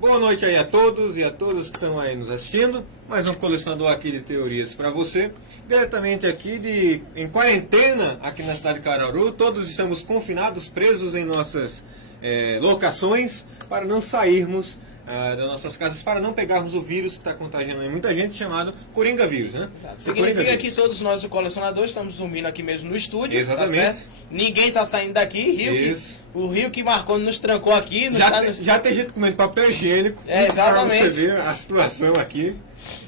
Boa noite aí a todos e a todas que estão aí nos assistindo. Mais um colecionador aqui de teorias para você. Diretamente aqui em quarentena aqui na cidade de Caruaru. Todos estamos confinados, presos em nossas locações para não sairmos das nossas casas, para não pegarmos o vírus que está contagiando muita gente, chamado Coringa vírus, né? Significa que todos nós, o colecionador, estamos dormindo aqui mesmo no estúdio. Exatamente. Tá certo? Ninguém está saindo daqui. O Rio que marcou nos trancou aqui. Já tem gente comendo papel higiênico. Exatamente. Para você ver a situação aqui.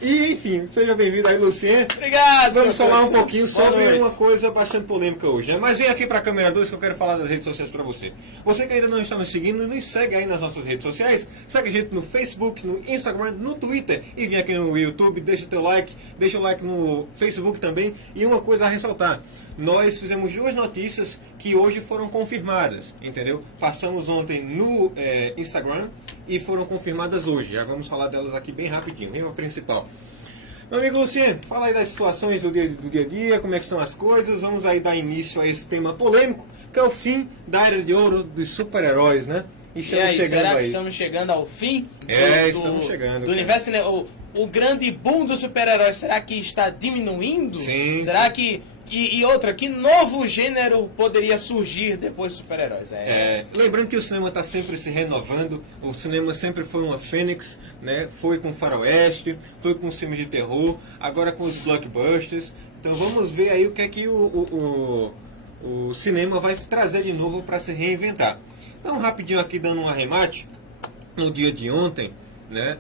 E, enfim, seja bem-vindo aí, Lucien. Obrigado, Vamos falar um Cleiton. pouquinho sobre uma coisa bastante polêmica hoje, né? Mas vem aqui para a câmera 2 que eu quero falar das redes sociais para você. Você que ainda não está nos seguindo, nos segue aí nas nossas redes sociais. Segue a gente no Facebook, no Instagram, no Twitter. E vem aqui no YouTube, deixa o teu like, deixa o like no Facebook também. E uma coisa a ressaltar. Nós fizemos duas notícias que hoje foram confirmadas, entendeu? Passamos ontem no Instagram e foram confirmadas hoje. Já vamos falar delas aqui bem rapidinho. Vem a principal. Meu amigo Lucien, fala aí das situações do dia a dia, como é que estão as coisas. Vamos aí dar início a esse tema polêmico, que é o fim da Era de Ouro dos super-heróis, né? E aí, será que estamos chegando ao fim? Estamos chegando. Do universo, né? O grande boom dos super-heróis, será que está diminuindo? Sim. Será que... E outra, que novo gênero poderia surgir depois dos super-heróis? Lembrando que o cinema está sempre se renovando, o cinema sempre foi uma fênix, né? Foi com faroeste, foi com filmes de terror, agora com os blockbusters. Então vamos ver aí o que é que o cinema vai trazer de novo para se reinventar. Então, rapidinho aqui dando um arremate, no dia de ontem, né?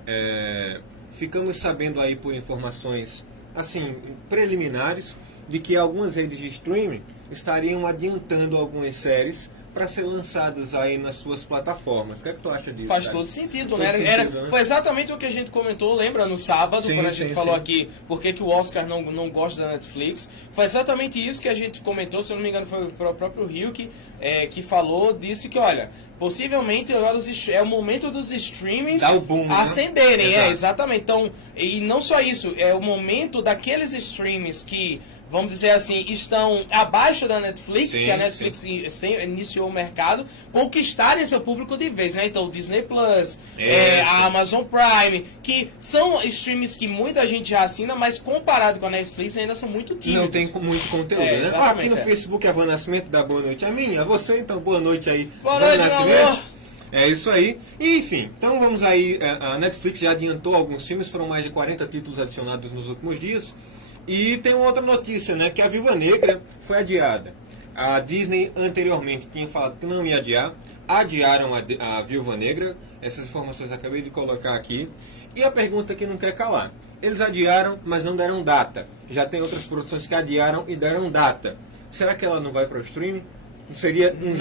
Ficamos sabendo aí por informações assim preliminares de que algumas redes de streaming estariam adiantando algumas séries para ser lançadas aí nas suas plataformas. O que é que tu acha disso? Faz cara? todo sentido, Todo né? sentido, né? Foi exatamente o que a gente comentou, lembra, no sábado, quando a gente falou aqui por que o Oscar não gosta da Netflix. Foi exatamente isso que a gente comentou, se eu não me engano foi o próprio Rio que falou, disse que, olha, possivelmente agora é o momento dos streamings dá o boom, acenderem. Né? Exatamente. Então, e não só isso, é o momento daqueles streamings que, vamos dizer assim, estão abaixo da Netflix, que a Netflix iniciou o mercado, conquistarem seu público de vez, né? Então, o Disney Plus, a Amazon Prime, que são streams que muita gente já assina, mas comparado com a Netflix ainda são muito tímidos. Não tem muito conteúdo, né? Aqui no Facebook, a Van Nascimento dá boa noite a mim, a você, então boa noite aí. Boa noite, meu amor. É isso aí. E, enfim, então vamos aí, a Netflix já adiantou alguns filmes, foram mais de 40 títulos adicionados nos últimos dias. E tem uma outra notícia, né, que a Viúva Negra foi adiada. A Disney anteriormente tinha falado que não ia adiar, adiaram a Viúva Negra, essas informações eu acabei de colocar aqui. E a pergunta que não quer calar, eles adiaram, mas não deram data. Já tem outras produções que adiaram e deram data. Será que ela não vai para o streaming? Seria um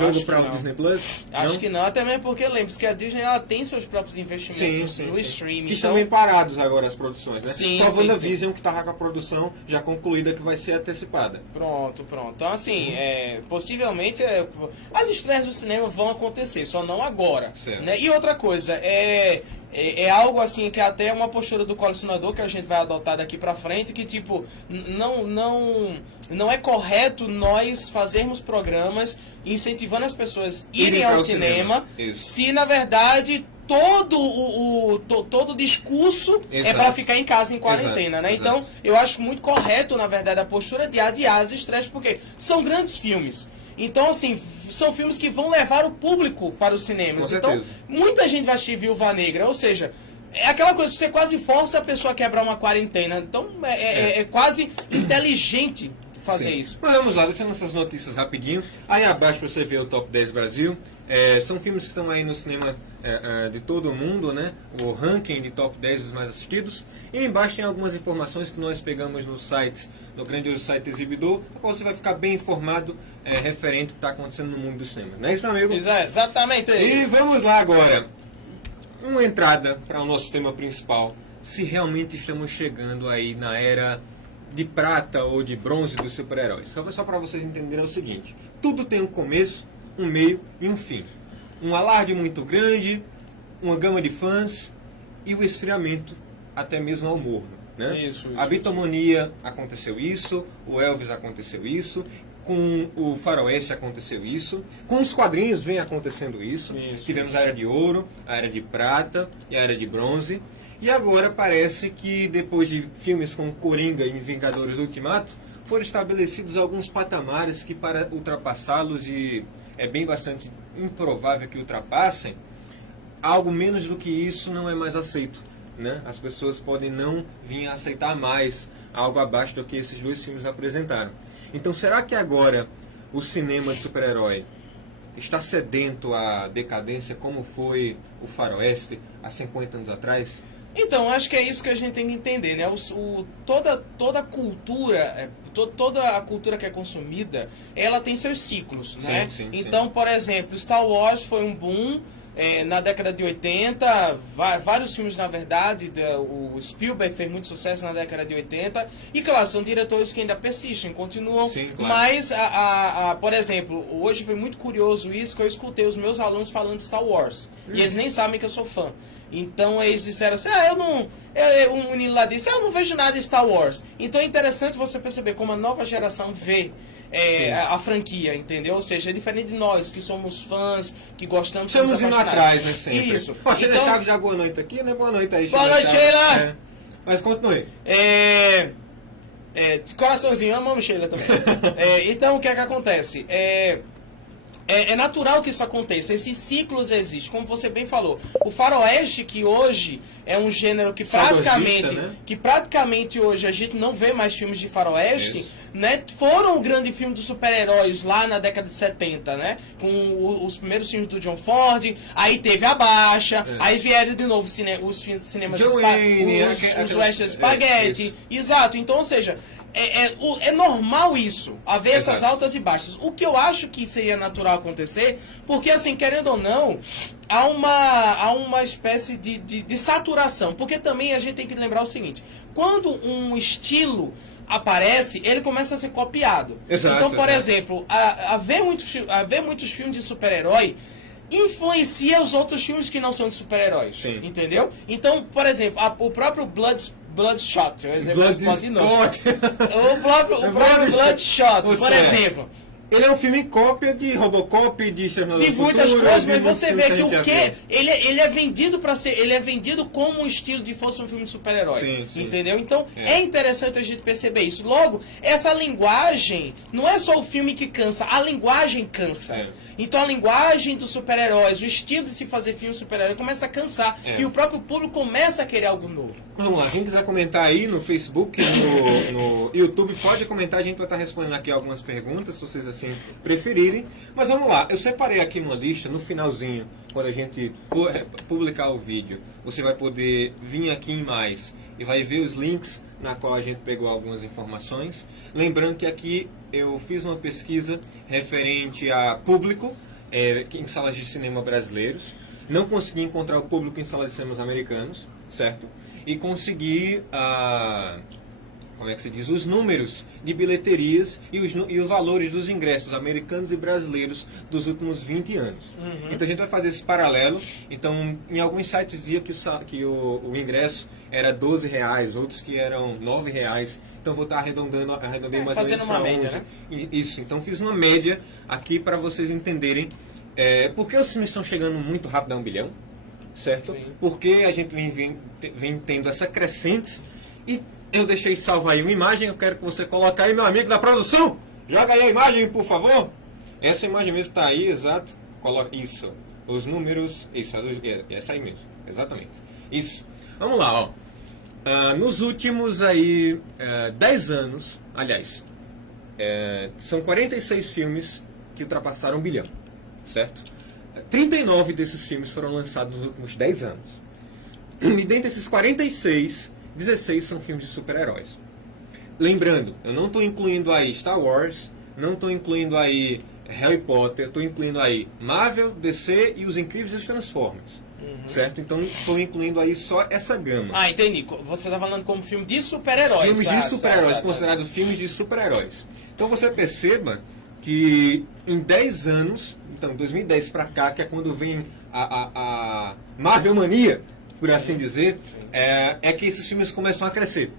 jogo para o Disney Plus? Acho que não, até mesmo porque lembre-se que a Disney ela tem seus próprios investimentos no streaming. Que estão bem parados agora as produções, né? Sim, só a WandaVision que estava com a produção já concluída, que vai ser antecipada. Pronto. Então, assim, possivelmente as estreias do cinema vão acontecer, só não agora. Né? E outra coisa, é algo assim que até é uma postura do colecionador que a gente vai adotar daqui pra frente, que tipo, não é correto nós fazermos programas incentivando as pessoas irem ao cinema se na verdade todo o discurso é para ficar em casa em quarentena, né? Então, eu acho muito correto, na verdade, a postura de adiar as estreias, porque são grandes filmes. Então, assim, são filmes que vão levar o público para os cinemas. Então, muita gente vai assistir Viúva Negra, ou seja, é aquela coisa que você quase força a pessoa a quebrar uma quarentena. Então, é quase inteligente fazer isso. Mas vamos lá, deixando essas notícias rapidinho. Aí abaixo você vê o Top 10 Brasil. São filmes que estão aí no cinema de todo o mundo, né? O ranking de Top 10 dos mais assistidos. E embaixo tem algumas informações que nós pegamos no site, no grandioso site Exibidor, no qual você vai ficar bem informado referente ao que está acontecendo no mundo do cinema. Não é isso, meu amigo? Exatamente. E vamos lá agora. Uma entrada para o nosso tema principal. Se realmente estamos chegando aí na era de prata ou de bronze dos super-heróis. Só para vocês entenderem o seguinte. Tudo tem um começo, um meio e um fim. Um alarde muito grande, uma gama de fãs e o esfriamento até mesmo ao morno. Né? A Bitomania aconteceu isso, o Elvis aconteceu isso. com o Faroeste aconteceu isso, com os quadrinhos vem acontecendo isso. Tivemos a Era de Ouro, a Era de Prata e a Era de Bronze. E agora parece que depois de filmes como Coringa e Vingadores Ultimato, foram estabelecidos alguns patamares que para ultrapassá-los, e é bem bastante improvável que ultrapassem, algo menos do que isso não é mais aceito, né? As pessoas podem não vir a aceitar mais algo abaixo do que esses dois filmes apresentaram. Então, será que agora o cinema de super-herói está sedento à decadência como foi o Faroeste há 50 anos atrás? Então, acho que é isso que a gente tem que entender, né? Toda a cultura, toda a cultura que é consumida, ela tem seus ciclos, né? Sim, então, por exemplo, Star Wars foi um boom na década de 80, vários filmes, na verdade, o Spielberg fez muito sucesso na década de 80, e claro, são diretores que ainda persistem, continuam, sim, claro. Mas, por exemplo, hoje foi muito curioso isso, que eu escutei os meus alunos falando de Star Wars, e eles nem sabem que eu sou fã. Então eles disseram assim, um menino lá disse, eu não vejo nada de Star Wars. Então é interessante você perceber como a nova geração vê a franquia, entendeu? Ou seja, é diferente de nós, que somos fãs, que gostamos, estamos indo atrás, né, sempre. Isso. Pô, Sheila Chaves, já boa noite aqui, né? Boa noite aí, Boa noite, Sheila! Mas continue. Coraçãozinho, amamos Sheila também. Então, o que é que acontece? É natural que isso aconteça, esses ciclos existem, como você bem falou. O faroeste, que hoje é um gênero que praticamente hoje a gente não vê mais filmes de faroeste, né? Foram o grande filme dos super-heróis lá na década de 70, né? Com os primeiros filmes do John Ford, aí teve a baixa, aí vieram de novo os cinemas os western spaghetti, exato, então, ou seja, é normal isso, haver essas altas e baixas. O que eu acho que seria natural acontecer, porque assim, querendo ou não, há uma espécie de saturação. Porque também a gente tem que lembrar o seguinte, quando um estilo aparece, ele começa a ser copiado. Então, por exemplo, haver muitos filmes de super-herói influencia os outros filmes que não são de super-heróis, entendeu? Então, por exemplo, o próprio Bloodshot, o próprio Bloodshot, por exemplo. Ele é um filme cópia de Robocop, de Exterminador do Futuro, muitas coisas, mas você vê que ele é vendido para ser, ele é vendido como um estilo de fosse um filme de super-herói, entendeu? Então é interessante a gente perceber isso. Logo, essa linguagem não é só o filme que cansa, a linguagem cansa. Então a linguagem dos super-heróis, o estilo de se fazer filme super-herói começa a cansar e o próprio público começa a querer algo novo. Vamos lá, quem quiser comentar aí no Facebook, no YouTube, pode comentar, a gente vai estar respondendo aqui algumas perguntas, se vocês assim preferirem. Mas vamos lá, eu separei aqui numa lista, no finalzinho, quando a gente publicar o vídeo, você vai poder vir aqui em mais e vai ver os links na qual a gente pegou algumas informações. Lembrando que aqui eu fiz uma pesquisa referente a público em salas de cinema brasileiros. Não consegui encontrar o público em salas de cinemas americanos, certo? E consegui, como é que se diz, os números de bilheterias e os valores dos ingressos americanos e brasileiros dos últimos 20 anos. Então a gente vai fazer esse paralelo. Então, em alguns sites dizia que o ingresso era R$12, outros que eram R$9. Então vou estar arredondei mais ou menos uma média, né? Isso, então fiz uma média aqui para vocês entenderem por que os filmes estão chegando muito rápido a 1 bilhão, certo? Porque a gente vem tendo essa crescente. E eu deixei salvo aí uma imagem, eu quero que você coloque aí, meu amigo da produção. Joga aí a imagem, por favor. Essa imagem mesmo está aí, exato. Coloca isso. Os números, isso, essa aí mesmo, exatamente. Isso. Vamos lá, ó. Nos últimos aí 10 anos, aliás, são 46 filmes que ultrapassaram 1 bilhão, certo? 39 desses filmes foram lançados nos últimos 10 anos. E dentre esses 46, 16 são filmes de super-heróis. Lembrando, eu não estou incluindo aí Star Wars, não estou incluindo aí Harry Potter, estou incluindo aí Marvel, DC e Os Incríveis e os Transformers. Certo? Então estou incluindo aí só essa gama. Entendi. Você está falando como filme de super-heróis. Filmes de super-heróis, considerados filmes de super-heróis. Então você perceba que em 10 anos, então 2010 para cá, que é quando vem a Marvel Mania, por assim dizer, é que esses filmes começam a crescer.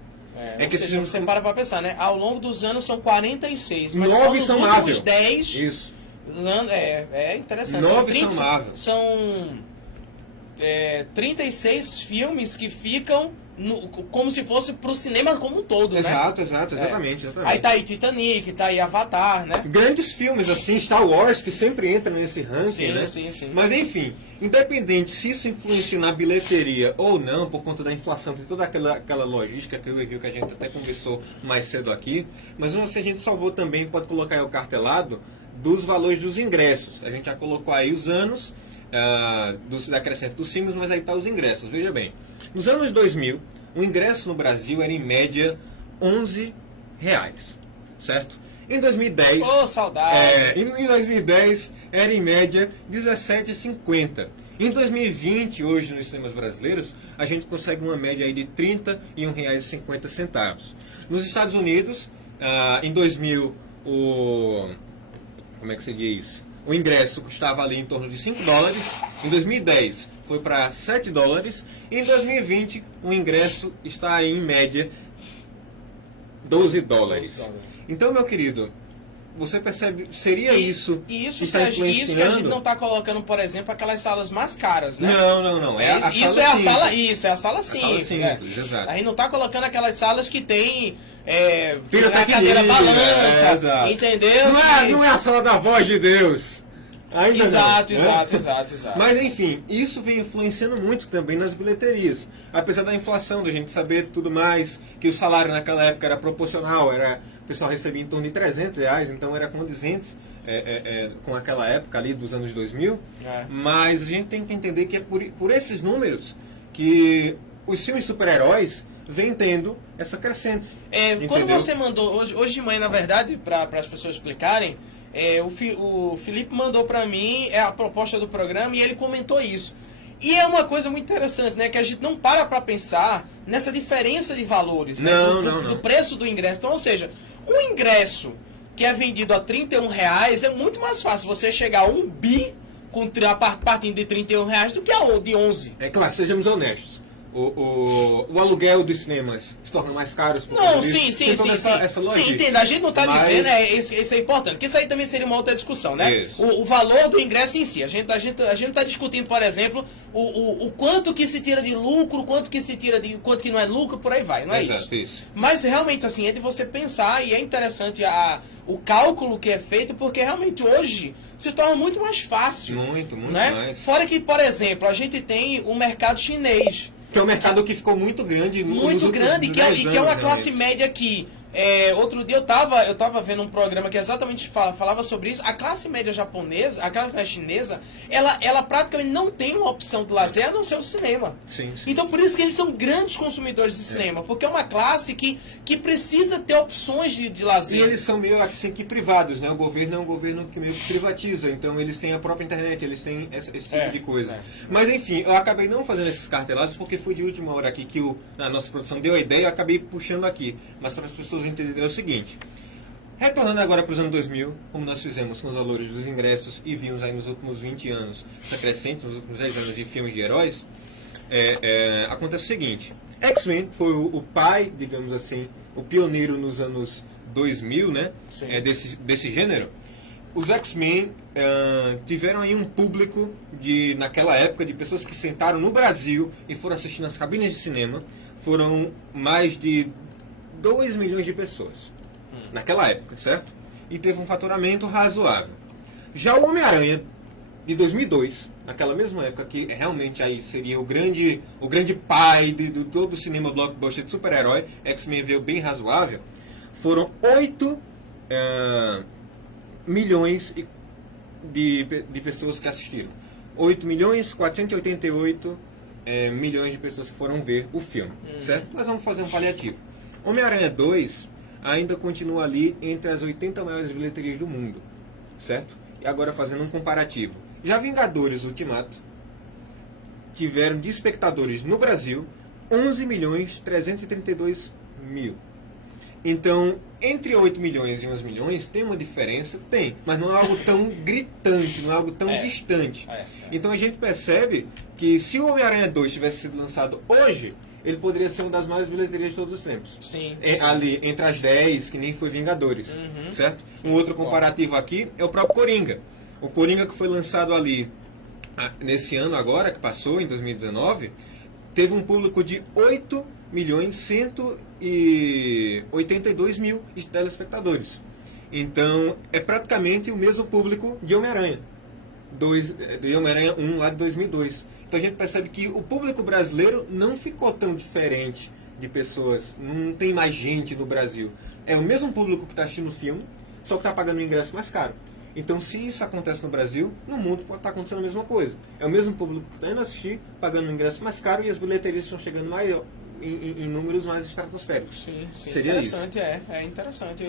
É que seja, você para pra pensar, né? Ao longo dos anos são 46, mas 9 só são nos Marvel. últimos 10 Isso. anos... É interessante. 9 são Marvel. São 36 filmes que ficam como se fosse pro cinema como um todo, exato, né? Exatamente. Aí tá aí Titanic, tá aí Avatar, né? Grandes filmes assim, Star Wars, que sempre entra nesse ranking, né? Sim. Mas enfim, independente se isso influencia na bilheteria ou não, por conta da inflação, tem toda aquela logística que eu e que a gente até conversou mais cedo aqui, mas a gente salvou também, pode colocar aí o cartelado, dos valores dos ingressos. A gente já colocou aí os anos da crescente dos filmes, mas aí tá os ingressos, veja bem. Nos anos 2000, o ingresso no Brasil era em média R$11, certo? Em 2010... Ô, saudade! Em 2010 era em média R$17,50. Em 2020, hoje nos cinemas brasileiros, a gente consegue uma média aí de R$31,50. Nos Estados Unidos, em 2000, como é que se diz? O ingresso custava ali em torno de $5. Em 2010 foi para $7. Em 2020 o ingresso está aí em média $12. Então, meu querido, você percebe, seria isso isso que a gente não está colocando, por exemplo, aquelas salas mais caras, né? Não. É a sala simples. Exato. A gente não está colocando aquelas salas que tem a cadeira balança, entendeu? Não é a sala da voz de Deus. Ainda exato. Mas enfim, isso vem influenciando muito também nas bilheterias. Apesar da inflação, da gente saber tudo mais, que o salário naquela época era proporcional, o pessoal recebia em torno de R$300, então era condizente com aquela época ali dos anos 2000. Mas a gente tem que entender que é por esses números que os filmes super-heróis vem tendo essa crescente. Quando você mandou, hoje de manhã, na verdade, para as pessoas explicarem, o Felipe mandou para mim a proposta do programa e ele comentou isso. E é uma coisa muito interessante, né? Que a gente não para pensar nessa diferença de valores, né? Do preço do ingresso. Então, ou seja, o ingresso que é vendido a R$31 é muito mais fácil você chegar a $1 bi partindo de R$31 do que a de 11. É claro, sejamos honestos. O aluguel dos cinemas se torna mais caro. Não, sim. Sim, entendo. A gente não está dizendo, isso é importante, porque isso aí também seria uma outra discussão, né? O valor do ingresso em si. A gente não está discutindo, por exemplo, o quanto que se tira de lucro, quanto que não é lucro, por aí vai, não é isso. Mas realmente, assim, é de você pensar, e é interessante o cálculo que é feito, porque realmente hoje se torna muito mais fácil. Muito né? mais. Fora que, por exemplo, a gente tem o mercado chinês. Que é um mercado que ficou muito grande. Que é uma classe média que... outro dia eu tava vendo um programa que exatamente falava sobre isso. A classe média japonesa, a classe média chinesa, ela praticamente não tem uma opção de lazer a não ser o cinema. Sim. Então por isso que eles são grandes consumidores de cinema, porque é uma classe que precisa ter opções de lazer. E eles são meio assim que privados, né? O governo é um governo que meio que privatiza, então eles têm a própria internet, eles têm esse tipo de coisa. Mas enfim, eu acabei não fazendo esses cartelados porque foi de última hora aqui que a nossa produção deu a ideia e eu acabei puxando aqui. Mas para as pessoas entenderem o seguinte: retornando agora para os anos 2000, como nós fizemos com os valores dos ingressos e vimos aí nos últimos 20 anos, essa crescente, nos últimos 10 anos de filmes de heróis, acontece o seguinte: X-Men foi o pai, digamos assim, o pioneiro nos anos 2000, né? Desse gênero. Os X-Men tiveram aí um público naquela época de pessoas que sentaram no Brasil e foram assistir nas cabines de cinema. Foram mais de 2 milhões de pessoas naquela época, certo? E teve um faturamento razoável. Já o Homem-Aranha de 2002, naquela mesma época, que realmente aí seria o grande pai de todo o cinema blockbuster de super-herói, X-Men veio bem razoável, foram 8 milhões de pessoas que assistiram. 8 milhões 488 milhões de pessoas que foram ver o filme, certo? Mas vamos fazer um paliativo. Homem-Aranha 2 ainda continua ali entre as 80 maiores bilheterias do mundo, certo? E agora fazendo um comparativo. Já Vingadores Ultimato tiveram de espectadores no Brasil 11 milhões 332 mil. Então, entre 8 milhões e 11 milhões tem uma diferença? Tem, mas não é algo tão gritante, não é algo tão distante. Então a gente percebe que se o Homem-Aranha 2 tivesse sido lançado hoje, ele poderia ser uma das maiores bilheterias de todos os tempos. Sim. Ali, entre as 10, que nem foi Vingadores, certo? Um outro comparativo aqui é o próprio Coringa. O Coringa que foi lançado ali nesse ano agora, que passou, em 2019, teve um público de 8.182.000 telespectadores. Então, é praticamente o mesmo público de Homem-Aranha. De Homem-Aranha 1 lá de 2002. Então a gente percebe que o público brasileiro não ficou tão diferente de pessoas, não tem mais gente no Brasil. É o mesmo público que está assistindo o filme, só que está pagando um ingresso mais caro. Então, se isso acontece no Brasil, no mundo pode estar acontecendo a mesma coisa. É o mesmo público que está indo assistir, pagando um ingresso mais caro e as bilheterias estão chegando em números mais estratosféricos. Sim. Seria interessante, isso. É interessante.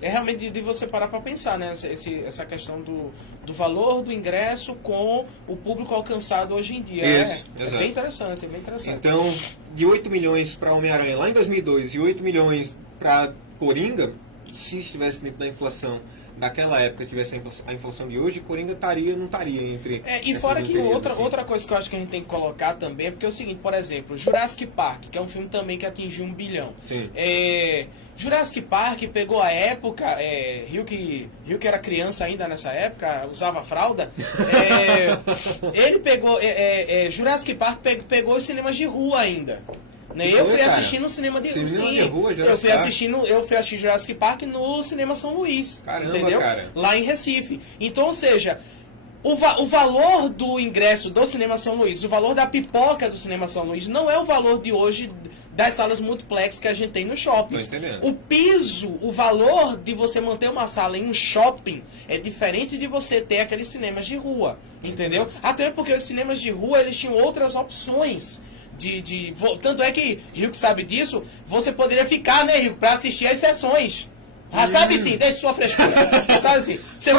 É realmente de você parar para pensar, né? Essa questão do valor do ingresso com o público alcançado hoje em dia. Isso, é bem interessante, é bem interessante. Então, de 8 milhões para Homem-Aranha lá em 2002 e 8 milhões para Coringa, se estivesse dentro da inflação daquela época, tivesse a inflação de hoje, Coringa não estaria entre... E fora que outra coisa que eu acho que a gente tem que colocar também, é porque é o seguinte, por exemplo, Jurassic Park, que é um filme também que atingiu 1 bilhão. Sim. Jurassic Park pegou a época, Rio que era criança ainda nessa época, usava fralda, ele pegou, Jurassic Park pegou os cinemas de rua ainda. Eu fui assistir no cinema de rua. Eu fui assistir Jurassic Park no Cinema São Luís. Caramba, entendeu? Cara. Lá em Recife. Então, ou seja, o valor do ingresso do Cinema São Luís, o valor da pipoca do Cinema São Luís, não é o valor de hoje das salas multiplex que a gente tem no shopping. O piso, o valor de você manter uma sala em um shopping é diferente de você ter aqueles cinemas de rua. Entendeu? Até porque os cinemas de rua, eles tinham outras opções. Tanto é que, Rio que sabe disso, você poderia ficar, né, Rio, pra assistir as sessões. Sabe sim, deixa sua frescura. Você sabe assim. Você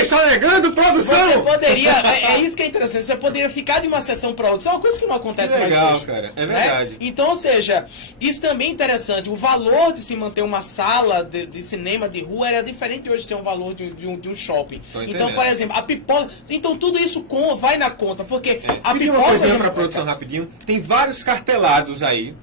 está negando produção! Você poderia, é isso que é interessante, você poderia ficar de uma sessão para outra. Isso é uma coisa que não acontece mais hoje. Cara, é verdade. Né? Então, ou seja, isso também é interessante. O valor de se manter uma sala de cinema de rua era diferente de hoje ter um valor de um shopping. Então, por exemplo, a pipoca... Então, tudo isso vai na conta, porque a pipoca... Uma coisa para a produção rapidinho. Tem vários cartelados aí.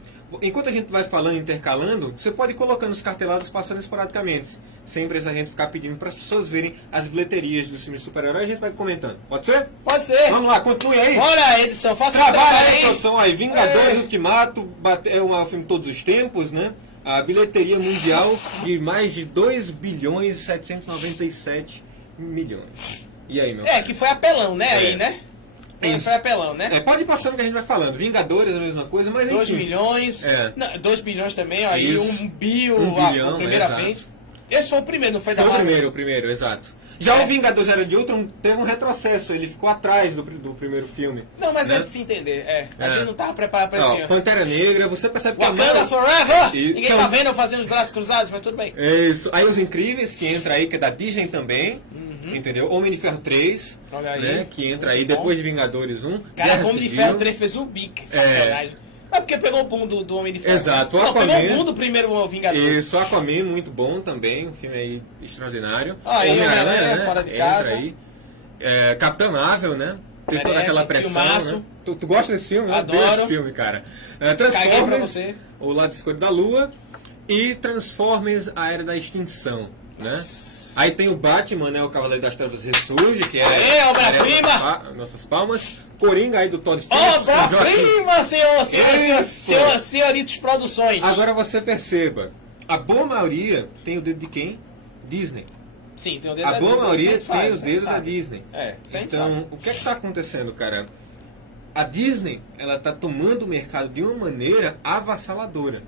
Enquanto a gente vai falando, intercalando, você pode ir colocando os cartelados passando esporadicamente. Sempre a gente ficar pedindo para as pessoas verem as bilheterias dos filmes de super-herói, a gente vai comentando. Pode ser? Pode ser. Vamos lá, continue aí. Bora, edição, faça trabalho aí, produção aí. Vingadores Ultimato, é um filme de todos os tempos, né? A bilheteria mundial de mais de 2 bilhões e 797 milhões. E aí, meu? Que foi apelão, né? Aí, né? Foi apelão, né? Pode ir passando que a gente vai falando. Vingadores, a mesma coisa, mas enfim. 2 milhões. 2 bilhões também, aí Isso. 1 bilhão, a primeira vez. Esse foi o primeiro, não foi da Marvel? Foi o primeiro, exato. Já o Vingadores Era de Ultron teve um retrocesso, ele ficou atrás do primeiro filme. Não, mas é de se entender, A gente não tava preparado pra isso. Pantera Negra, você percebe que Wakanda Forever! Ninguém tá vendo eu fazendo os braços cruzados, mas tudo bem. Isso. Aí Os Incríveis, que entra aí, que é da Disney também. Entendeu? Homem de Ferro 3, olha aí, né, que entra aí depois de Vingadores 1. Cara, Homem de Ferro 3 fez um bico, sacanagem. É porque pegou o boom do Homem de Ferro. Exato. Não, pegou o boom do primeiro Vingadores. Isso, Aquaman, muito bom também, um filme aí extraordinário. Homem-Aranha, né? Fora de casa. Aí. Capitã Marvel, né? Tem toda aquela pressão, né? Tu gosta desse filme? Adoro. Eu adoro esse filme, cara. Transformers, O Lado Escuro da Lua e Transformers, A Era da Extinção, né? Aí tem o Batman, né? O Cavaleiro das Trevas Ressurge, que é... obra-prima! Nossas palmas. Coringa aí do Todd Phillips. Obra-prima, senhoritos Produções. Agora você perceba, a boa maioria tem o dedo de quem? Disney. Sim, tem o dedo da Disney. A boa maioria tem o dedo da Disney. Então, o que está acontecendo, cara? A Disney, ela está tomando o mercado de uma maneira avassaladora.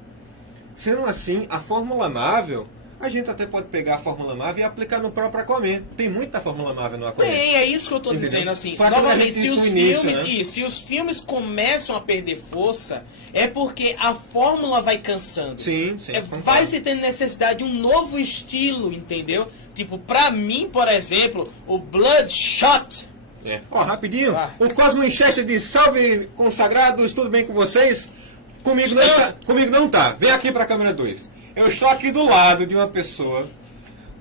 Sendo assim, a Fórmula Marvel... A gente até pode pegar a Fórmula Marvel e aplicar no próprio Aquaman. Tem muita Fórmula Marvel no Aquaman. É isso que eu tô dizendo, assim. Novamente, se os filmes começam a perder força, é porque a fórmula vai cansando. Sim. Vai se tendo necessidade de um novo estilo, entendeu? Tipo, pra mim, por exemplo, o Bloodshot. Rapidinho. O Cosmo Winchester diz, salve consagrados, tudo bem com vocês? Comigo não tá. Vem aqui pra câmera 2. Eu estou aqui do lado de uma pessoa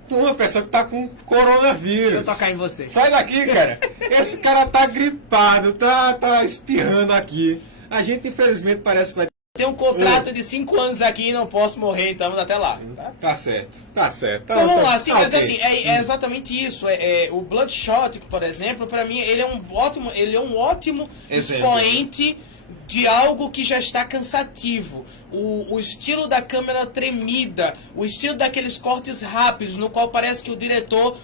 que está com coronavírus. Deixa eu tocar em você. Sai daqui, cara. Esse cara tá gripado, tá espirrando aqui. A gente, infelizmente, parece que vai... Tem um contrato de 5 anos aqui e não posso morrer, então até lá. Tá certo, tá certo. Então vamos lá, assim, mas assim, é exatamente isso. O Bloodshot, por exemplo, pra mim, ele é um ótimo expoente de algo que já está cansativo. O estilo da câmera tremida, o estilo daqueles cortes rápidos, no qual parece que o diretor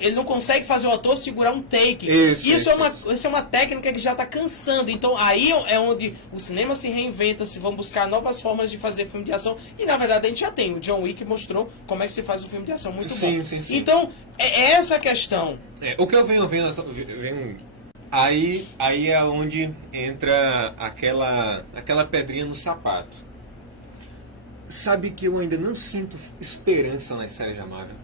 ele não consegue fazer o ator segurar um take. Isso é uma técnica que já está cansando. Então aí é onde o cinema se reinventa, se vão buscar novas formas de fazer filme de ação. E na verdade a gente já tem. O John Wick mostrou como é que se faz um filme de ação muito bom. Sim. Então, é essa a questão. O que eu venho vendo... Aí é onde entra aquela pedrinha no sapato. Sabe que eu ainda não sinto esperança nas séries da Marvel.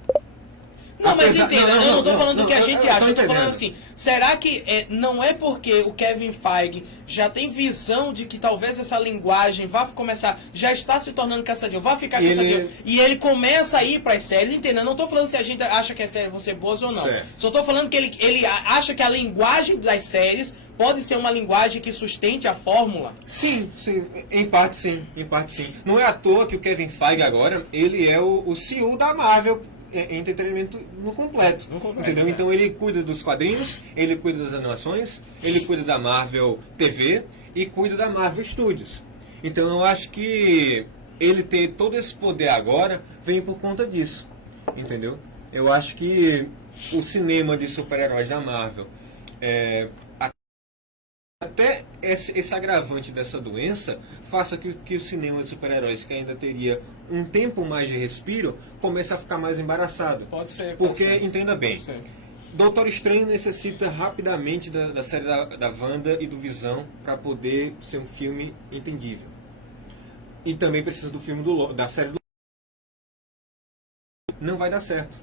Não, mas entenda, eu não tô falando do que a gente acha, eu tô falando assim, será que não é porque o Kevin Feige já tem visão de que talvez essa linguagem vá começar, já está se tornando cansativa, vai ficar cansativa, e ele começa a ir pras séries, entenda, eu não tô falando se a gente acha que as séries vão ser boas ou não, só tô falando que ele acha que a linguagem das séries pode ser uma linguagem que sustente a fórmula? Sim, em parte sim. Não é à toa que o Kevin Feige agora, ele é o CEO da Marvel, entretenimento no completo, entendeu? Então ele cuida dos quadrinhos, ele cuida das animações, ele cuida da Marvel TV e cuida da Marvel Studios. Então eu acho que ele ter todo esse poder agora vem por conta disso, entendeu? Eu acho que o cinema de super-heróis da Marvel, até esse agravante dessa doença faça que o cinema de super-heróis, que ainda teria um tempo mais de respiro, comece a ficar mais embaraçado. Pode ser. Porque, entenda bem, Doutor Estranho necessita rapidamente da série da Wanda e do Visão para poder ser um filme entendível. E também precisa do filme da série do... Não vai dar certo.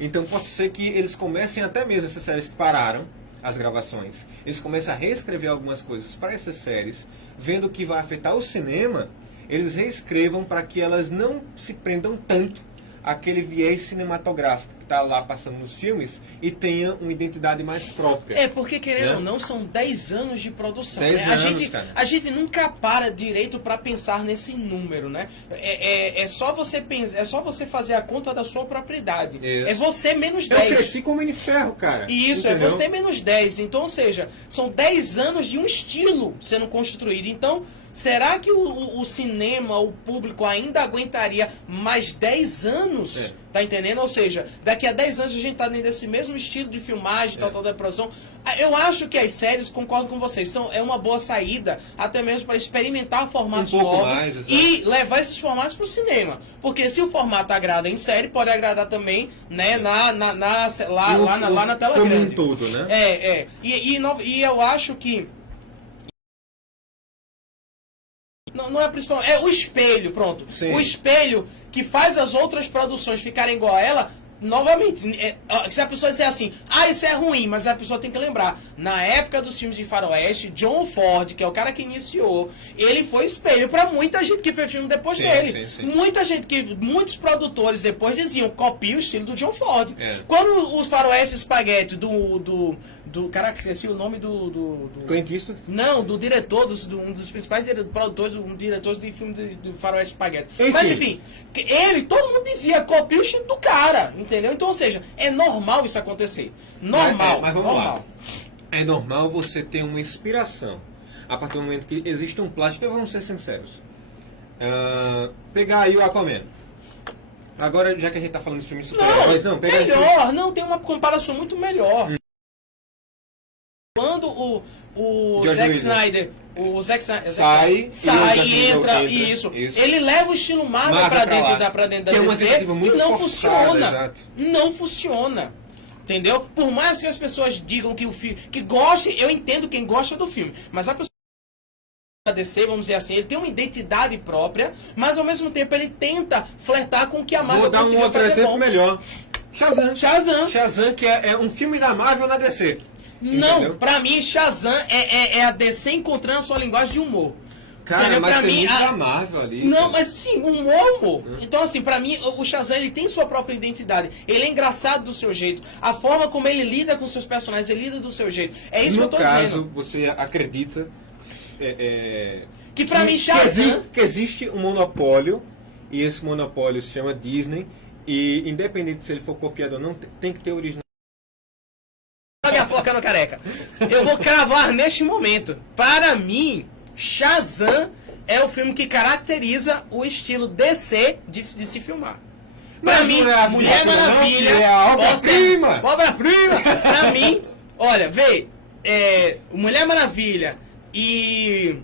Então pode ser que eles comecem, até mesmo essas séries que pararam as gravações, eles começam a reescrever algumas coisas para essas séries, vendo que vai afetar o cinema, eles reescrevam para que elas não se prendam tanto àquele viés cinematográfico que está lá passando nos filmes e tenha uma identidade mais própria. Porque querendo ou não, são 10 anos de produção. 10 né? anos, a gente nunca para direito para pensar nesse número, né? É só você pensar, é só você fazer a conta da sua propriedade. Isso. É você menos 10. Eu cresci com Homem de Ferro, cara. Isso, entendeu? É você menos 10. Então, ou seja, são 10 anos de um estilo sendo construído. Então, será que o cinema, o público ainda aguentaria mais 10 anos? Tá entendendo? Ou seja, daqui a 10 anos a gente tá dentro desse mesmo estilo de filmagem, tal da produção. Eu acho que as séries, concordo com vocês, é uma boa saída, até mesmo para experimentar formatos novos e levar esses formatos pro cinema. Porque se o formato agrada em série, pode agradar também, né, lá na tela como grande. Como um todo, né? E eu acho que não é a principal, é o espelho, pronto. Sim. O espelho que faz as outras produções ficarem igual a ela, novamente, se a pessoa disser assim, isso é ruim, mas a pessoa tem que lembrar, na época dos filmes de faroeste, John Ford, que é o cara que iniciou, ele foi espelho pra muita gente que fez filme depois dele. Sim. Muitos produtores depois diziam, copia o estilo do John Ford. Quando os faroeste espaguete caraca, esqueci o nome do Clint Eastwood? Não, do diretor, um dos principais produtores, diretores de filme do faroeste espaguete. Enfim. Mas enfim, todo mundo dizia, copia o estilo do cara, entendeu? Então, ou seja, é normal isso acontecer. Normal. Mas vamos lá. É normal você ter uma inspiração. A partir do momento que existe um plástico, vamos ser sinceros. Pegar aí o Aquaman. Agora, já que a gente tá falando de filme de super-heróis, tem uma comparação muito melhor. Quando o Zack Snyder sai, entra, isso. Ele leva o estilo Marvel pra dentro da DC e não funciona. Não funciona. Entendeu? Por mais que as pessoas digam que o filme, que goste, eu entendo quem gosta do filme, mas a pessoa da DC, vamos dizer assim, ele tem uma identidade própria, mas ao mesmo tempo ele tenta flertar com o que a Marvel conseguiu fazer. Vou dar um outro exemplo melhor. Shazam, que é um filme da Marvel na DC. Não, entendeu? Pra mim, Shazam é a DC encontrando a sua linguagem de humor. Cara, entendeu? mas pra tem mim, muito da Marvel ali. Não, cara. mas sim, humor. Então, assim, pra mim, o Shazam, ele tem sua própria identidade. Ele é engraçado do seu jeito. A forma como ele lida com seus personagens, ele lida do seu jeito. É isso que eu tô dizendo. No caso, você acredita Que pra mim, Shazam... Que existe um monopólio, e esse monopólio se chama Disney, e independente se ele for copiado ou não, tem que ter original. Jogue a foca no careca. Eu vou cravar neste momento. Para mim, Shazam é o filme que caracteriza o estilo DC de se filmar. Pra mim, Mulher Maravilha... É a obra-prima! Obra-prima! Pra mim, olha, vê, Mulher Maravilha e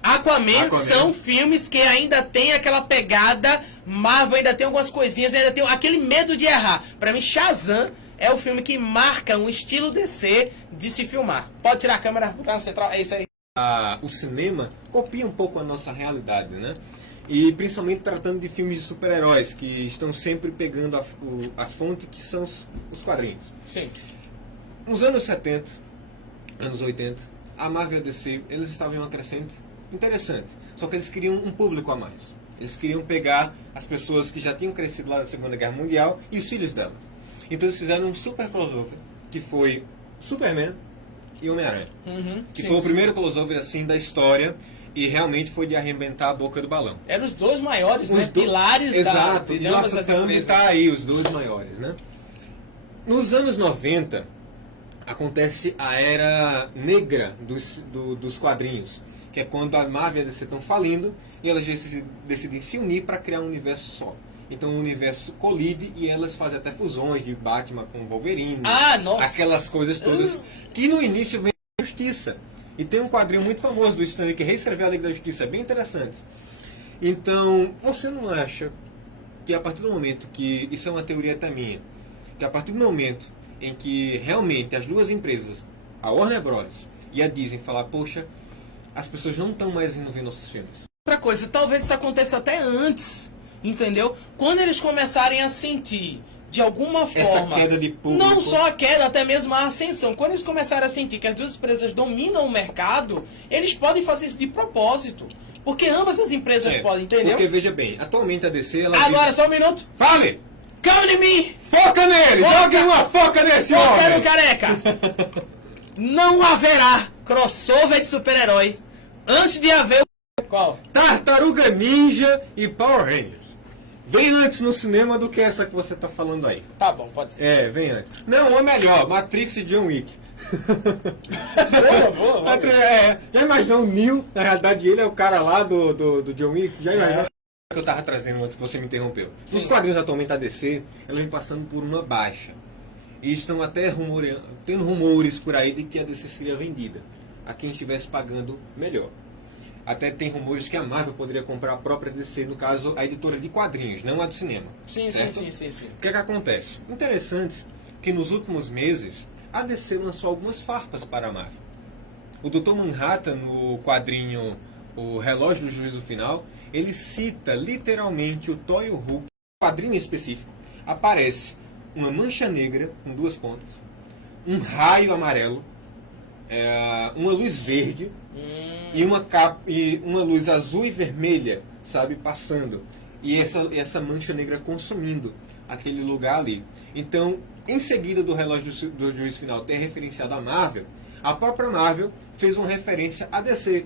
Aquaman são filmes que ainda tem aquela pegada Marvel, ainda tem algumas coisinhas, ainda tem aquele medo de errar. Pra mim, Shazam é o filme que marca um estilo DC de se filmar. Pode tirar a câmera, botar na central, é isso aí. O cinema copia um pouco a nossa realidade, né? E principalmente tratando de filmes de super-heróis, que estão sempre pegando a fonte que são os quadrinhos. Sim. Nos anos 70, anos 80, a Marvel e a DC, eles estavam em uma crescente interessante. Só que eles queriam um público a mais. Eles queriam pegar as pessoas que já tinham crescido lá na Segunda Guerra Mundial e os filhos delas. Então eles fizeram um super crossover, que foi Superman e Homem-Aranha. Que foi o primeiro crossover assim da história. E realmente foi de arrebentar a boca do balão. Eram os dois maiores, né? Pilares exato, de ambas as empresas. Tá aí, os dois maiores, né? Nos anos 90, acontece a era negra dos quadrinhos, que é quando a Marvel e a DC estão falindo e elas decidem se unir para criar um universo só. Então o universo colide e elas fazem até fusões de Batman com Wolverine. Nossa! Aquelas coisas todas que no início vem da justiça. E tem um quadrinho muito famoso do Stan Lee que reescreveu a Liga da Justiça, é bem interessante. Então, você não acha que a partir do momento que, isso é uma teoria até minha, que a partir do momento em que realmente as duas empresas, a Warner Bros. E a Disney, falar, poxa, as pessoas não estão mais indo ver nossos filmes. Outra coisa, talvez isso aconteça até antes, entendeu? Quando eles começarem a sentir... de alguma forma, essa queda de público, não só a queda, até mesmo a ascensão. Quando eles começarem a sentir que as duas empresas dominam o mercado, eles podem fazer isso de propósito. Porque ambas as empresas podem, entendeu? Porque veja bem, atualmente a DC... Agora, só um minuto. Fale! Come in me! Foca nele! Jogue uma foca nesse homem! Foca no careca! Não haverá crossover de super-herói antes de haver o... Qual? Tartaruga Ninja e Power Rangers. Vem antes no cinema do que essa que você tá falando aí. Tá bom, pode ser. Vem antes. Não, ou melhor, Matrix e John Wick. Boa. Já imaginou o Neo? Na realidade, ele é o cara lá do John Wick? Já imaginou? Que eu tava trazendo antes que você me interrompeu. Sim. Os quadrinhos atualmente da DC, ela vem passando por uma baixa. E estão até tendo rumores por aí de que a DC seria vendida a quem estivesse pagando melhor. Até tem rumores que a Marvel poderia comprar a própria DC, no caso, a editora de quadrinhos, não a do cinema. Sim. O que acontece? Interessante que nos últimos meses, a DC lançou algumas farpas para a Marvel. O Dr. Manhattan, no quadrinho O Relógio do Juízo Final, ele cita literalmente o Thor e o Hulk. No quadrinho específico, aparece uma mancha negra com duas pontas, um raio amarelo, uma luz verde e uma luz azul e vermelha, sabe, passando. E essa mancha negra consumindo aquele lugar ali. Então, em seguida do Relógio do Juízo Final ter referenciado a Marvel, a própria Marvel fez uma referência a DC.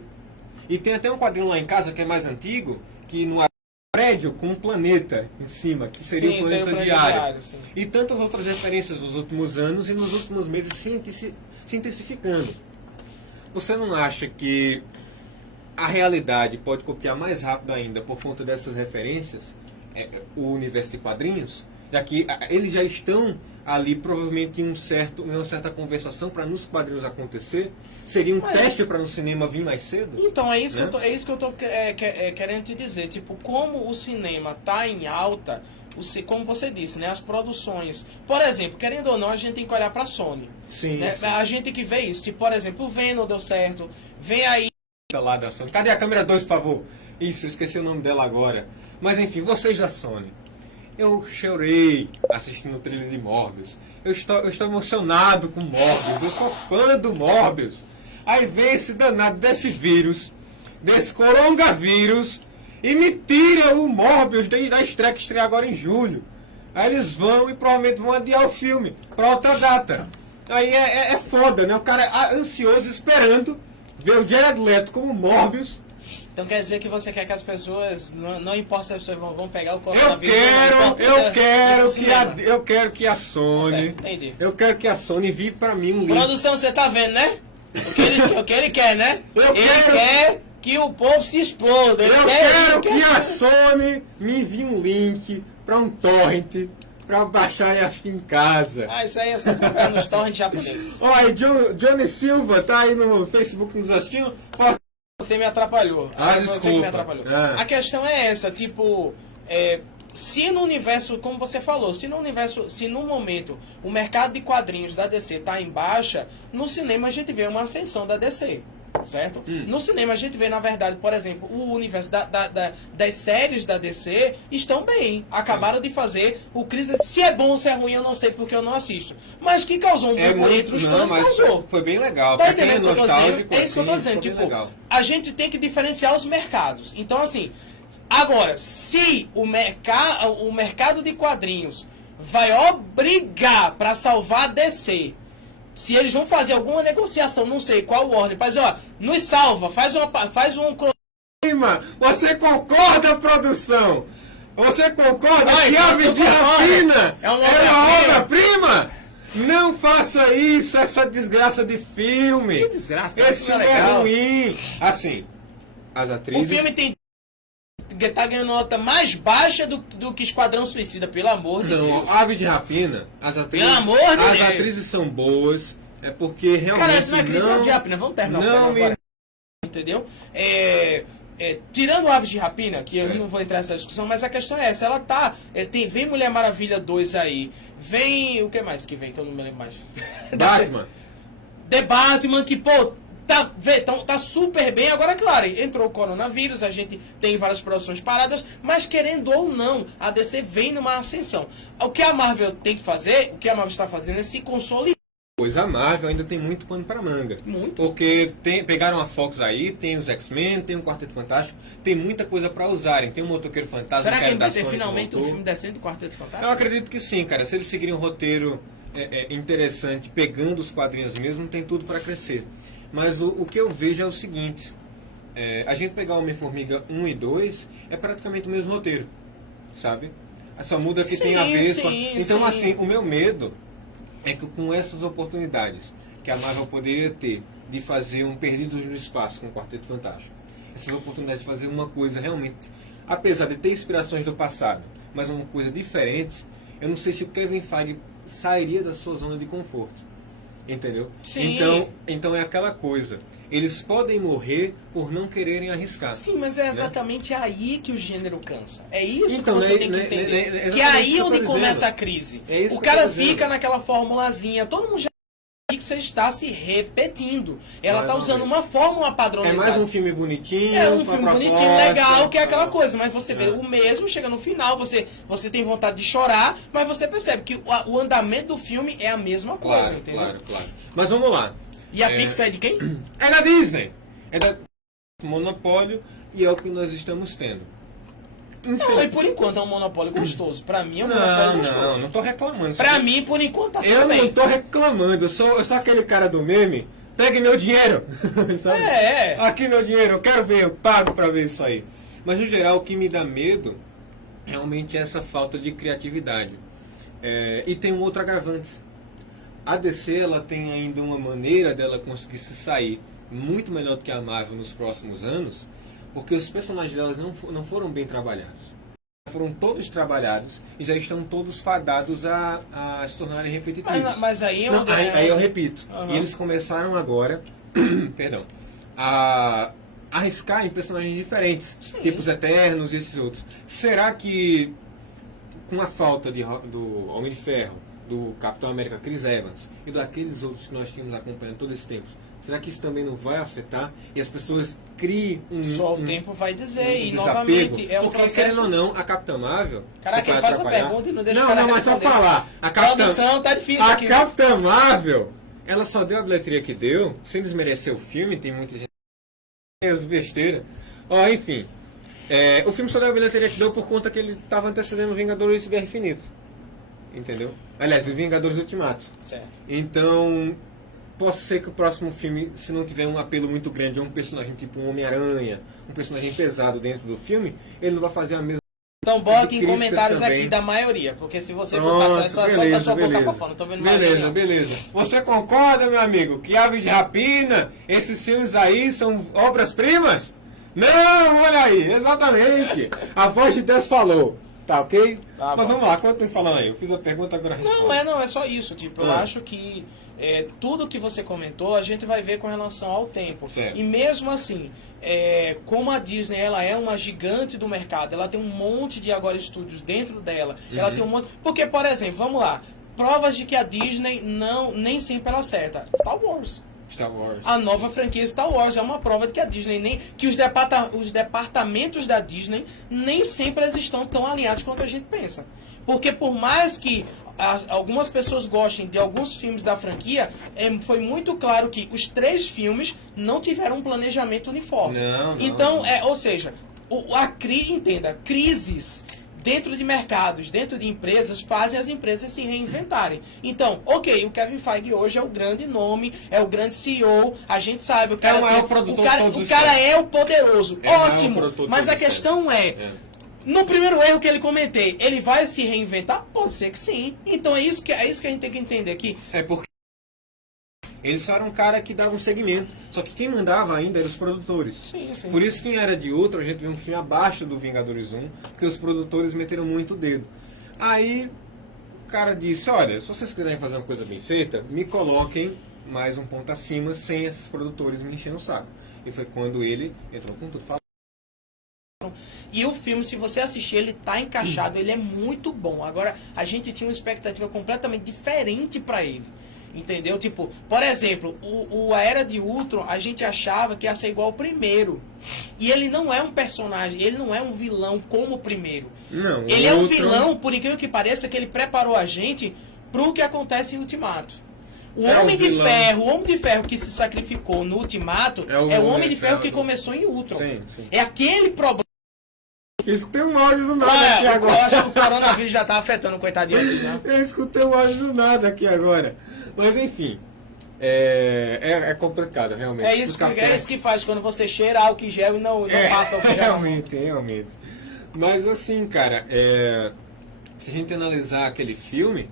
E tem até um quadrinho lá em casa que é mais antigo, que no prédio com um planeta em cima, que seria o planeta diário. E tantas outras referências nos últimos anos e nos últimos meses se intensificando. Você não acha que a realidade pode copiar mais rápido ainda por conta dessas referências o universo de quadrinhos? Já que eles já estão ali provavelmente em uma certa conversação para nos quadrinhos acontecer. Seria um teste para no cinema vir mais cedo? Então, é isso que eu tô querendo te dizer. Tipo, como o cinema tá em alta, como você disse, né, as produções. Por exemplo, querendo ou não, a gente tem que olhar pra Sony. Sim, né? sim. A gente tem que ver isso. Tipo, por exemplo, o Venom deu certo. Vem aí... Lá da Sony. Cadê a câmera 2, por favor? Isso, eu esqueci o nome dela agora. Mas enfim, vocês da Sony. Eu chorei assistindo o trailer de Morbius. Eu estou emocionado com Morbius. Eu sou fã do Morbius. Aí vem esse danado desse vírus, desse coronavírus, e me tira o Morbius da estreia que estreia agora em julho. Aí eles vão e provavelmente vão adiar o filme para outra data. Aí é foda, né? O cara ansioso esperando ver o Jared Leto como Morbius. Então quer dizer que você quer que as pessoas, não importa se as pessoas vão pegar o Eu coronavírus... quero que a Sony... Tá certo, entendi. Eu quero que a Sony vire pra mim um link. Produção, você tá vendo, né? O que ele quer, né? Eu quero... quer que o povo se exploda. Eu quero que a Sony me envie um link pra um torrent pra baixar e assistir em casa. Ah, isso aí é só comprar nos torrents japoneses. Olha, Johnny Silva tá aí no Facebook nos assistindo. Fala... Você me atrapalhou. Desculpa. Você que me atrapalhou. A questão é essa, tipo... se no universo, como você falou, se no momento o mercado de quadrinhos da DC está em baixa, no cinema a gente vê uma ascensão da DC, certo? No cinema a gente vê, na verdade, por exemplo, o universo das séries da DC estão bem. Acabaram de fazer o Crise. Se é bom ou se é ruim, eu não sei porque eu não assisto. Mas que causou um burburinho entre os fãs, causou. Foi bem legal. Tá entendendo o que eu tô dizendo? É isso que eu tô dizendo. Tipo, a gente tem que diferenciar os mercados. Então, assim... Agora, se o mercado de quadrinhos vai obrigar para salvar a DC, se eles vão fazer alguma negociação, não sei qual ordem, mas ó, nos salva, faz um... Você concorda, produção? Você concorda que Aves de Rapina é uma obra-prima? Não faça isso, essa desgraça de filme. Que desgraça? Esse filme é ruim. Assim, as atrizes... O filme tá ganhando nota mais baixa do que Esquadrão Suicida, pelo amor de Deus. Não, Ave de Rapina, as atrizes, pelo amor de Deus. As atrizes são boas, é porque realmente cara, isso não é crime de Ave de Rapina, vamos terminar não me... Entendeu? Tirando Aves de Rapina, que eu não vou entrar nessa discussão, mas a questão é essa, ela tá... vem Mulher Maravilha 2 aí, vem... O que mais que vem, que eu não me lembro mais? Batman. The Batman, que, pô... Tá super bem. Agora, claro, entrou o coronavírus, a gente tem várias produções paradas, mas querendo ou não, a DC vem numa ascensão. O que a Marvel tem que fazer, o que a Marvel está fazendo é se consolidar. Pois a Marvel ainda tem muito pano para manga. Muito. Porque pegaram a Fox aí, tem os X-Men, tem o Quarteto Fantástico, tem muita coisa para usarem. Tem o Motoqueiro Fantasma. Será que ele vai ter finalmente um filme decente do Quarteto Fantástico? Eu acredito que sim, cara. Se eles seguirem um roteiro interessante, pegando os quadrinhos mesmo, tem tudo para crescer. Mas o que eu vejo é o seguinte, a gente pegar Homem-Formiga 1 e 2 é praticamente o mesmo roteiro, sabe? Só muda que tem a Vespa. Então, assim, o meu medo é que com essas oportunidades que a Marvel poderia ter de fazer um Perdidos no Espaço com o Quarteto Fantástico, essas oportunidades de fazer uma coisa realmente, apesar de ter inspirações do passado, mas uma coisa diferente, eu não sei se o Kevin Feige sairia da sua zona de conforto. Entendeu? Sim. Então é aquela coisa. Eles podem morrer por não quererem arriscar. Sim, mas é exatamente aí que o gênero cansa. É isso então, que você tem que entender. Que é aí onde começa a crise. O cara fica naquela formulazinha. Todo mundo já sabe que você está se repetindo. Ela está usando uma fórmula padronizada. É mais um filme bonitinho. É um filme bonitinho, legal, que é aquela coisa. Mas você vê o mesmo, chega no final, você tem vontade de chorar, mas você percebe que o andamento do filme é a mesma coisa, entendeu? Claro. Mas vamos lá. E a Pixar é de quem? É da Disney. É da monopólio e é o que nós estamos tendo. Não, e por enquanto é um monopólio gostoso. Pra mim é um monopólio gostoso. Não tô reclamando. Pra mim, por enquanto, tá tudo bem. Eu não tô reclamando, eu sou aquele cara do meme. Pegue meu dinheiro. Sabe? Aqui meu dinheiro, eu quero ver, eu pago pra ver isso aí. Mas no geral, o que me dá medo realmente é essa falta de criatividade. E tem um outro agravante. A DC ela tem ainda uma maneira dela conseguir se sair muito melhor do que a Marvel nos próximos anos, porque os personagens delas não foram bem trabalhados. Foram todos trabalhados e já estão todos fadados a se tornarem repetitivos. Mas aí aí eu repito. E eles começaram agora perdão, a arriscar em personagens diferentes, tipo os Eternos e esses outros. Será que com a falta do Homem de Ferro, do Capitão América Chris Evans e daqueles outros que nós tínhamos acompanhando todo esse tempo, será que isso também não vai afetar e as pessoas criem Só o tempo vai dizer, e desapego? novamente é um porque processo... querendo ou não, a Capitã Marvel... Caraca, ele faz a pergunta e não deixa o cara mas só responder. falar. A produção tá difícil aqui. A Capitã Marvel, ela só deu a bilheteria que deu, sem desmerecer o filme, tem muita gente que as besteiras. Enfim, o filme só deu a bilheteria que deu por conta que ele estava antecedendo Vingadores Guerra Infinita. Entendeu? Aliás, Vingadores Ultimato. Certo. Então, possa ser que o próximo filme, se não tiver um apelo muito grande a um personagem tipo um Homem-Aranha, um personagem pesado dentro do filme, ele não vai fazer a mesma. Então bota em comentários aqui da maioria, porque se você botar só solta a sua boca pra fora, não tô vendo mais beleza, beleza. Você concorda, meu amigo, que Aves de Rapina, esses filmes aí são obras-primas? Não, olha aí, exatamente. A voz de Deus falou. Tá, ok? Tá, mas bom. Vamos lá, quanto tem falando aí? Eu fiz a pergunta, agora respondo. Não, é só isso. Tipo, eu acho que tudo que você comentou, a gente vai ver com relação ao tempo. Certo. E mesmo assim, como a Disney ela é uma gigante do mercado, ela tem um monte de agora estúdios dentro dela. Ela tem um monte. Porque, por exemplo, vamos lá. Provas de que a Disney nem sempre ela acerta. Star Wars. Star Wars. A nova franquia Star Wars é uma prova de que a Disney que os departamentos da Disney nem sempre eles estão tão alinhados quanto a gente pensa. Porque por mais que algumas pessoas gostem de alguns filmes da franquia, foi muito claro que os 3 filmes não tiveram um planejamento uniforme. Não. Então, ou seja, entenda, crises dentro de mercados, dentro de empresas, fazem as empresas se reinventarem. Então, ok, o Kevin Feige hoje é o grande nome, é o grande CEO, a gente sabe, o cara é o poderoso, ótimo, mas a questão no primeiro erro que ele cometeu, ele vai se reinventar? Pode ser que sim. Então é isso que a gente tem que entender aqui. É porque eles eram um cara que dava um segmento. Só que quem mandava ainda eram os produtores. Sim. Por isso quem era de outro, a gente viu um filme abaixo do Vingadores 1, porque os produtores meteram muito o dedo. Aí o cara disse, olha, se vocês quiserem fazer uma coisa bem feita, me coloquem mais um ponto acima, sem esses produtores me enchendo o saco. E foi quando ele entrou com tudo. E o filme, se você assistir, ele tá encaixado, ele é muito bom. Agora, a gente tinha uma expectativa completamente diferente pra ele. Entendeu? Tipo, por exemplo, a Era de Ultron, a gente achava que ia ser igual ao primeiro. E ele não é um personagem, ele não é um vilão como o primeiro. Não, ele é um vilão, por incrível que pareça, que ele preparou a gente pro que acontece em Ultimato. O Homem de Ferro que se sacrificou no Ultimato é o Homem de Ferro que começou em Ultron. Sim. É aquele problema. Eu escutei um áudio do nada aqui agora. Eu acho que o coronavírus já tá afetando o coitadinho aqui, né? Eu escutei um áudio do nada aqui agora. Mas enfim, é complicado, realmente. É isso que faz quando você cheira álcool em gel e não passa álcool em gel. Realmente. Mas assim, cara, se a gente analisar aquele filme,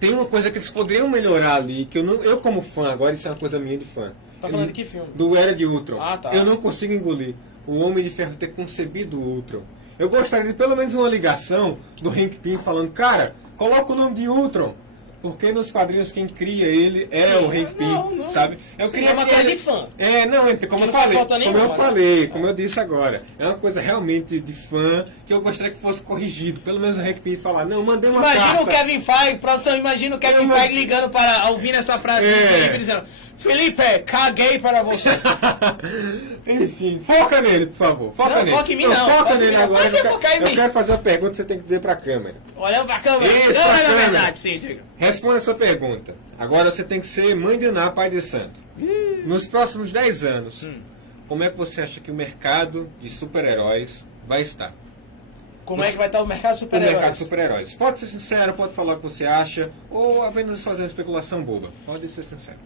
tem uma coisa que eles poderiam melhorar ali, que eu como fã, agora isso é uma coisa minha de fã. Tá falando de que filme? Do Era de Ultron. Ah, tá. Eu não consigo engolir o Homem de Ferro ter concebido o Ultron. Eu gostaria de pelo menos uma ligação do Hank Pym falando, cara, coloca o nome de Ultron. Porque nos quadrinhos quem cria ele o Hank Pym, sabe? Eu queria uma coisa de fã. Como eu disse agora. É uma coisa realmente de fã que eu gostaria que fosse corrigido. Pelo menos o Hank Pym falar, não, mandei uma carta. Imagina o Kevin Feige, produção, imagina o Kevin Feige ligando para ouvir essa frase do Felipe dizendo, Felipe, caguei para você. Enfim, foca nele, por favor. Foca nele. Foca em mim não. Foca nele agora. Eu quero fazer uma pergunta que você tem que dizer pra câmera. Olhando pra câmera. Isso, não, pra é na câmera. verdade, sim, diga. Responda essa pergunta. Agora você tem que ser mãe de Ná, pai de santo. Nos próximos 10 anos, como é que você acha que o mercado de super-heróis vai estar? Como é que vai estar o mercado de super-heróis? O mercado de super-heróis. Pode ser sincero, pode falar o que você acha, ou apenas fazer uma especulação boba. Pode ser sincero.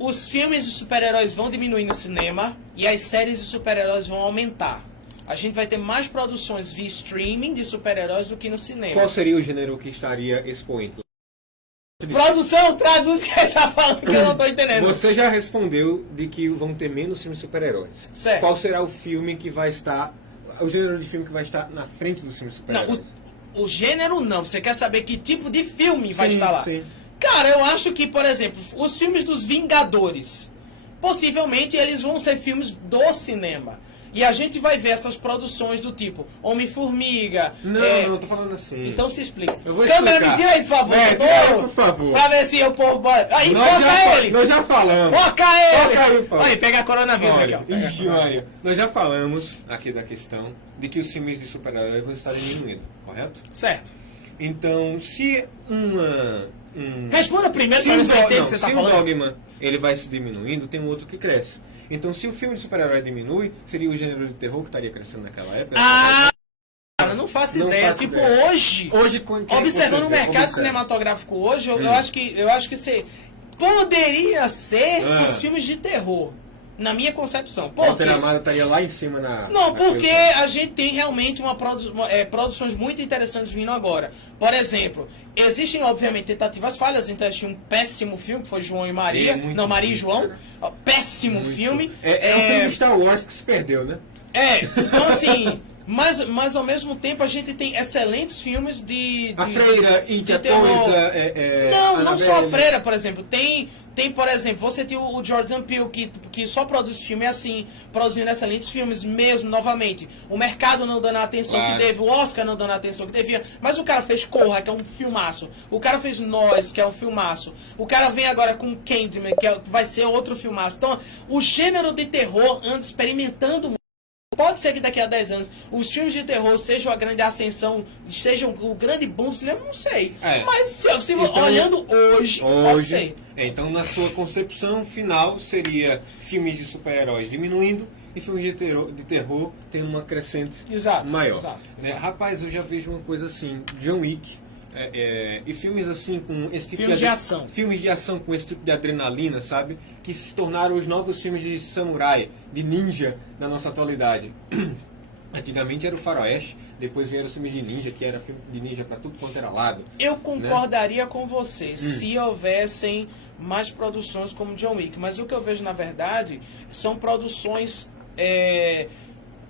Os filmes de super-heróis vão diminuir no cinema e as séries de super-heróis vão aumentar. A gente vai ter mais produções via streaming de super-heróis do que no cinema. Qual seria o gênero que estaria expoente? Produção, traduz o que ele tá falando que eu não tô entendendo. Você já respondeu de que vão ter menos filmes de super-heróis. Certo. Qual será o filme que vai estar... O gênero de filme que vai estar na frente dos filmes de super-heróis? Não, o gênero não. Você quer saber que tipo de filme vai estar lá? Sim. Cara, eu acho que, por exemplo, os filmes dos Vingadores, possivelmente eles vão ser filmes do cinema. E a gente vai ver essas produções do tipo Homem-Formiga. Não, tô falando assim. Então se explica. Eu vou explicar. Câmera, me tira aí, por favor. Por favor. Pra ver se o povo... Aí, foca ele. Nós já falamos. Foca ele. Foca aí, por favor. Olha, pega a coronavírus aqui, ó. Olha, nós já falamos aqui da questão de que os filmes de super-heróis vão estar diminuindo, correto? Certo. Então, se Responda primeiro para ver se eu entendo o que você tá se falando. o Dogma ele vai se diminuindo, tem um outro que cresce. Então, se o filme de super-herói diminui, seria o gênero de terror que estaria crescendo naquela época? Cara, não faço ideia. Tipo, hoje observando o mercado cinematográfico hoje, eu acho que poderia ser os filmes de terror. Na minha concepção. O Walter Amado estaria lá em cima na... Não, porque a gente tem realmente produções muito interessantes vindo agora. Por exemplo, existem, obviamente, tentativas falhas. Então, tinha um péssimo filme, que foi João e Maria. Maria e João. Péssimo filme. É um filme de Star Wars que se perdeu, né? Então assim... Mas ao mesmo tempo a gente tem excelentes filmes de a Freira, Índia, Coisa... Não só a Freira, por exemplo. Tem, por exemplo, você tem o Jordan Peele, que só produz filme assim, produzindo excelentes filmes mesmo, novamente. O mercado não dando a atenção que deve, o Oscar não dando a atenção que devia, mas o cara fez Corra, que é um filmaço. O cara fez Nós, que é um filmaço. O cara vem agora com Candyman, que vai ser outro filmaço. Então, o gênero de terror anda experimentando. Pode ser que daqui a 10 anos os filmes de terror sejam a grande ascensão, sejam o grande boom do cinema, não sei. Mas se então, olhando hoje, pode ser. Então, na sua concepção final, seria filmes de super-heróis diminuindo e filmes de terror tendo uma crescente maior. Exato. Rapaz, eu já vejo uma coisa assim, John Wick, e filmes assim com esse tipo filmes de ação. Filmes de ação com esse tipo de adrenalina, sabe? Que se tornaram os novos filmes de samurai, de ninja da nossa atualidade. Antigamente era o faroeste, depois vieram os filmes de ninja, que era filme de ninja pra tudo quanto era lado. Eu concordaria com você se houvessem mais produções como John Wick, mas o que eu vejo na verdade são produções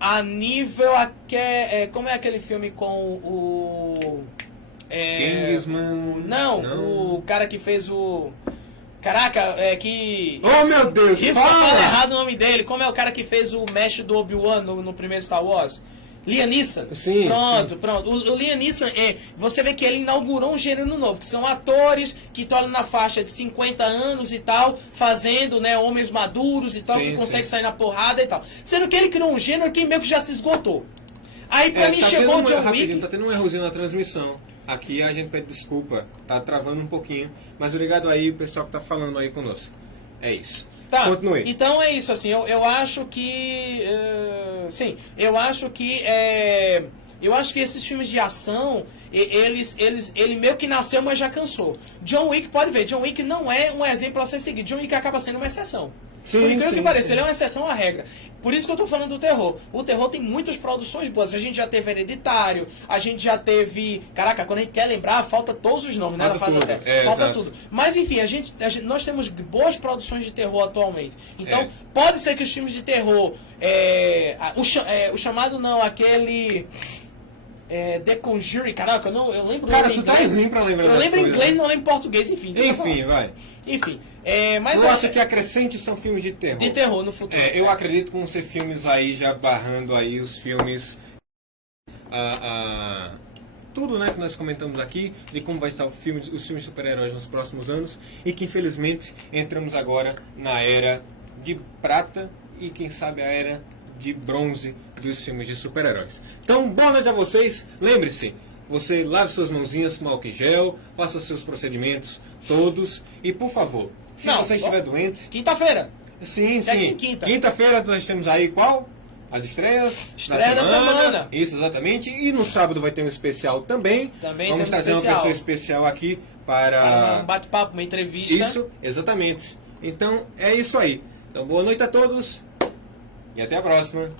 a nível como é aquele filme com o Kingsman. Não, o cara que fez o... Caraca, que... Oh, meu Deus, fala errado o nome dele. Como é o cara que fez o mestre do Obi-Wan no primeiro Star Wars? Liam Neeson. Sim. Pronto. O Liam Neeson, você vê que ele inaugurou um gênero novo, que são atores que estão ali na faixa de 50 anos e tal, fazendo, homens maduros e tal, que conseguem sair na porrada e tal. Sendo que ele criou um gênero que meio que já se esgotou. Aí pra mim chegou o John Wick... Tá tendo um errozinho na transmissão. Aqui a gente pede desculpa, tá travando um pouquinho, mas obrigado aí, pessoal que tá falando aí conosco. É isso. Tá, continue. Então é isso, assim, eu acho que... eu acho que esses filmes de ação, ele meio que nasceu, mas já cansou. John Wick, pode ver, John Wick não é um exemplo a ser seguido. John Wick acaba sendo uma exceção. Por incrível que pareça, ele é uma exceção à regra. Por isso que eu tô falando do terror. O terror tem muitas produções boas. A gente já teve Hereditário, a gente já teve... Caraca, quando a gente quer lembrar, falta todos os nomes, né? Ela faz até. Falta tudo. Mas enfim, nós temos boas produções de terror atualmente. Então, pode ser que os filmes de terror... o chamado não, aquele... The Conjuring, caraca, eu lembro Cara, em tu inglês. tá ruim pra lembrar. Eu lembro em inglês, não lembro em português, enfim. Vai. Enfim, mas eu acho que a crescente são filmes de terror. De terror no futuro. Eu acredito que vão ser filmes aí já barrando aí os filmes. Tudo, né, que nós comentamos aqui, de como vai estar os filmes de super-heróis nos próximos anos. E que infelizmente entramos agora na era de prata e quem sabe a era de bronze dos filmes de super-heróis. Então, boa noite a vocês. Lembre-se, você lave suas mãozinhas com álcool gel, faça seus procedimentos todos e, por favor, se você estiver doente... Quinta-feira. Sim. Quinta. Quinta-feira nós temos aí qual? As estreias da semana. Isso, exatamente. E no sábado vai ter um especial também. Vamos trazer uma pessoa especial aqui para... um bate-papo, uma entrevista. Isso, exatamente. Então, é isso aí. Então, boa noite a todos. E até a próxima.